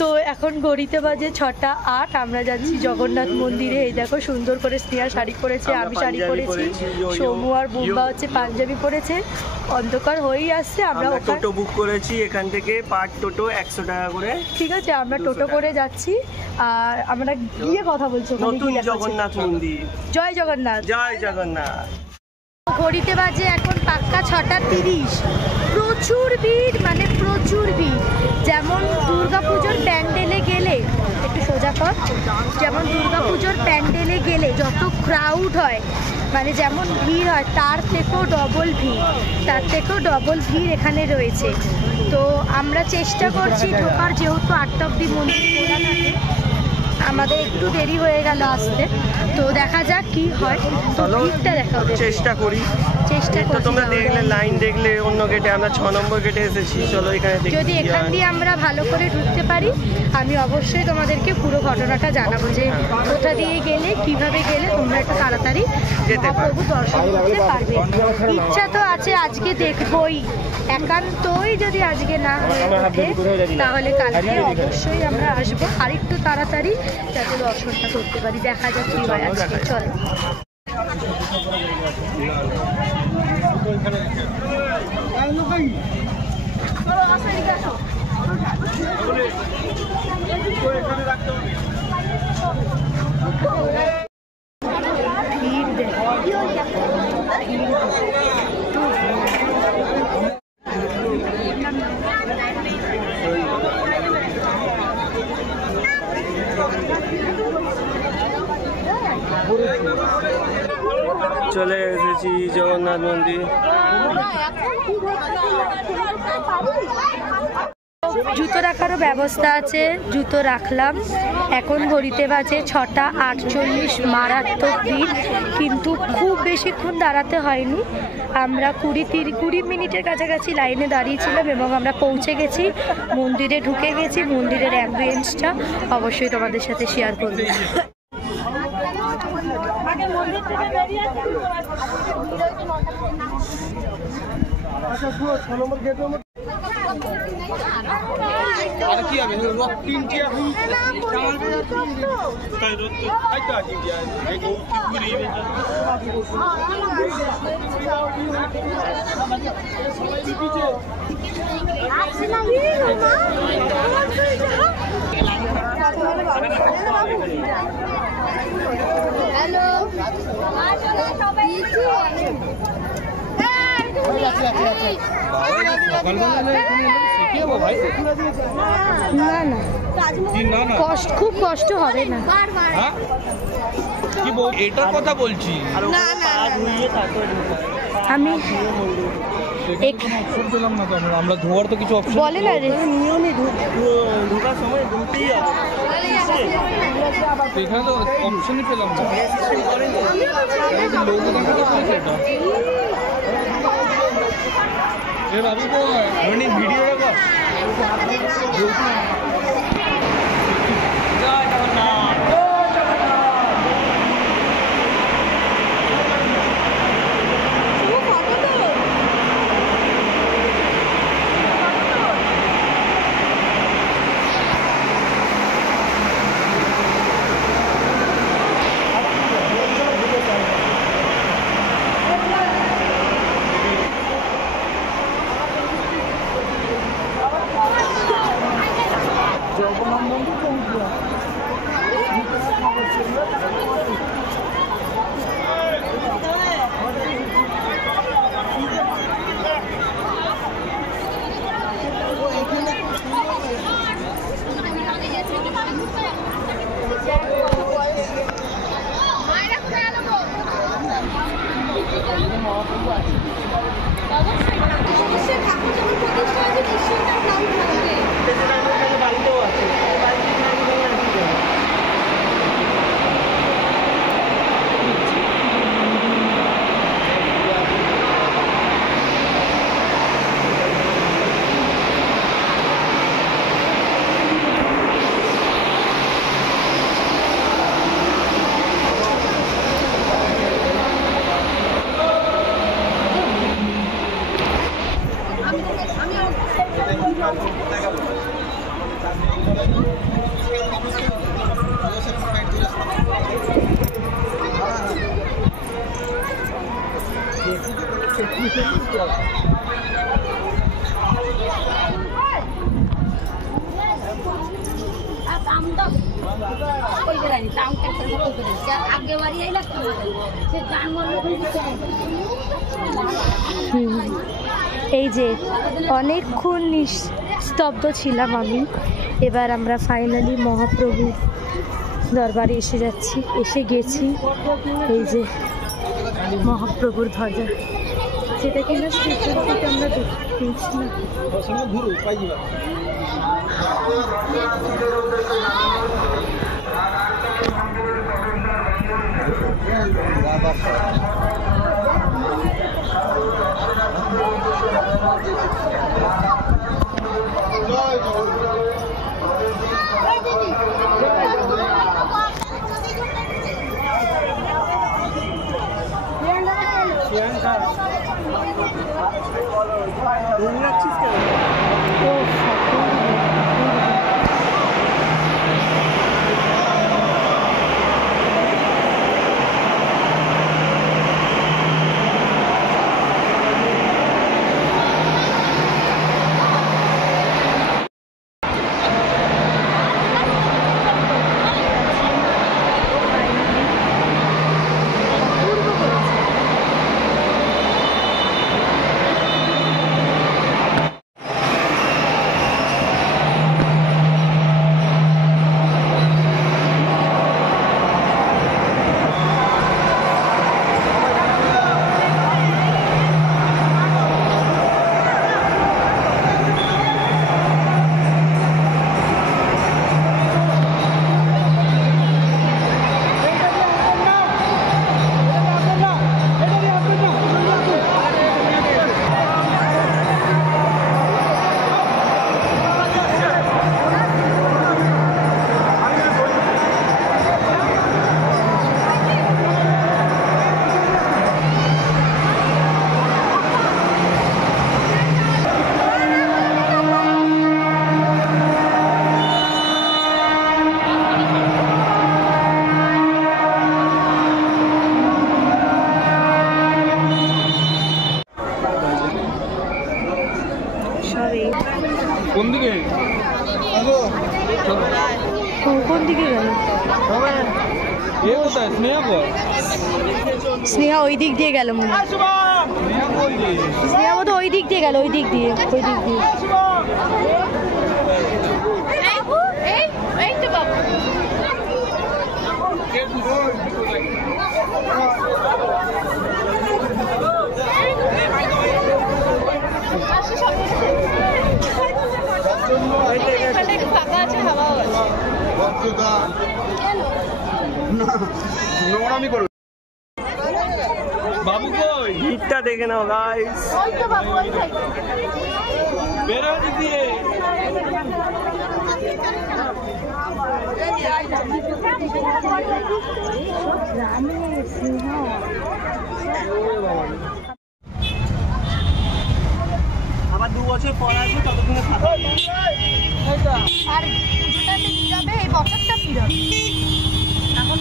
তো এখন ঘড়িতে বাজে 6:08। আমরা যাচ্ছি জগন্নাথ মন্দিরে। এই দেখো সুন্দর করে স্নেহা শাড়ি পরেছে, আমি শাড়ি পরেছি, সোমু আর বুম্বা হচ্ছে পাঞ্জাবি পরেছে। অন্ধকার হয়েই আসছে। আমরা টোটো বুক করেছি এখান থেকে, পার টোটো 100 টাকা করে। ঠিক আছে, আমরা টোটো করে যাচ্ছি। আর আমরা গিয়ে কথা বলছি নতুন জগন্নাথ মন্দির। জয় জগন্নাথ, জয় জগন্নাথ। ঘড়িতে বাজে এখন পাক্কা 6:30। প্রচুর ভিড়, মানে প্রচুর ভিড়। যেমন দুর্গাপুজোর প্যান্ডেলে গেলে, একটু সোজা কর, যেমন দুর্গাপুজোর প্যান্ডেলে গেলে যত ক্রাউড হয়, মানে যেমন ভিড় হয় তার থেকেও ডবল ভিড়, তার থেকেও ডবল ভিড় এখানে রয়েছে। তো আমরা চেষ্টা করছি ঢোকার, যেহেতু 8টা অবধি মন্দির খোলা থাকে, আমাদের একটু দেরি হয়ে গেল আসতে। তো দেখা যাক কি হয়, ভিড়টা দেখা চেষ্টা করি। তো তোমরা দেখলে, লাইন দেখলে অন্য গেটে, আমরা 6 নম্বর গেটে এসেছি। চলো এখানে দেখি, যদি এখান দিয়ে আমরা ভালো করে ঢুকতে পারি আমি অবশ্যই তোমাদেরকে পুরো ঘটনাটা জানাবো, যে কোথা দিয়ে গেলে, কিভাবে গেলে তোমরা একটু তাড়াতাড়ি মহাপ্রভু দর্শন করতে পারবে। ইচ্ছা তো আছে আজকে দেখবই, একান্তই যদি আজকে না হয়ে ওঠে তাহলে কালকে অবশ্যই আমরা আসবো আর একটু তাড়াতাড়ি, যাতে দর্শনটা করতে পারি। দেখা যাক কি হয় আজকে। চলো ভিড় দেখো, চলে এসেছি জগন্নাথ মন্দির। জুতো রাখারও ব্যবস্থা আছে, জুতো রাখলাম। এখন ঘড়িতে বাজে 6:48। মারাত্মক ভিড়, কিন্তু খুব বেশিক্ষণ দাঁড়াতে হয়নি। আমরা 20 মিনিটের কাছাকাছি লাইনে দাঁড়িয়েছিলাম এবং আমরা পৌঁছে গেছি, মন্দিরে ঢুকে গেছি। মন্দিরের অ্যাম্বিয়েন্সটা অবশ্যই তোমাদের সাথে শেয়ার করব। আর কি হবে রক তিনটি এখন তাই রক তাই তো আছে এই পুরি হ্যালো, সবাই না না, খুব কষ্ট হবে না। কি বল, এটার কথা বলছি। না না, আমি পেলাম না তো, আমরা ধোয়ার তো কিছু অপশন বলে না রে, নিয়মই ঢোকার সময় ঢুকতেই হবে। এখানে তো অপশনই পেলাম না। লোক দেখাতে করেছে এটা। এ বাবু কই ভিডিওটা কর। এই যে অনেকক্ষণ নিস্তব্ধ ছিলাম আমি, এবার আমরা ফাইনালি মহাপ্রভুর দরবারে এসে গেছি। এই যে মহাপ্রভুর ধ্বজা, যেটা কিনা স্টেশন থেকে আমরা দেখছিলাম। কোন দিকে কোন দিকে গেল? এ কোথায় স্নেহা কর? স্নেহা ওই দিক দিয়ে গেল মনে হয়। স্নেহা বোধ ওই দিক দিয়ে গেল, ওই দিক দিয়ে। বাবু কই? ভিড়টা দেখে নাও গাইস। বেরো দিক দিয়ে। আবার 2 বছর পর আসবে, ততক্ষণে খাতা আর পুজোটাতে কি যাবে, এই বছরটা কি যাবে এখন?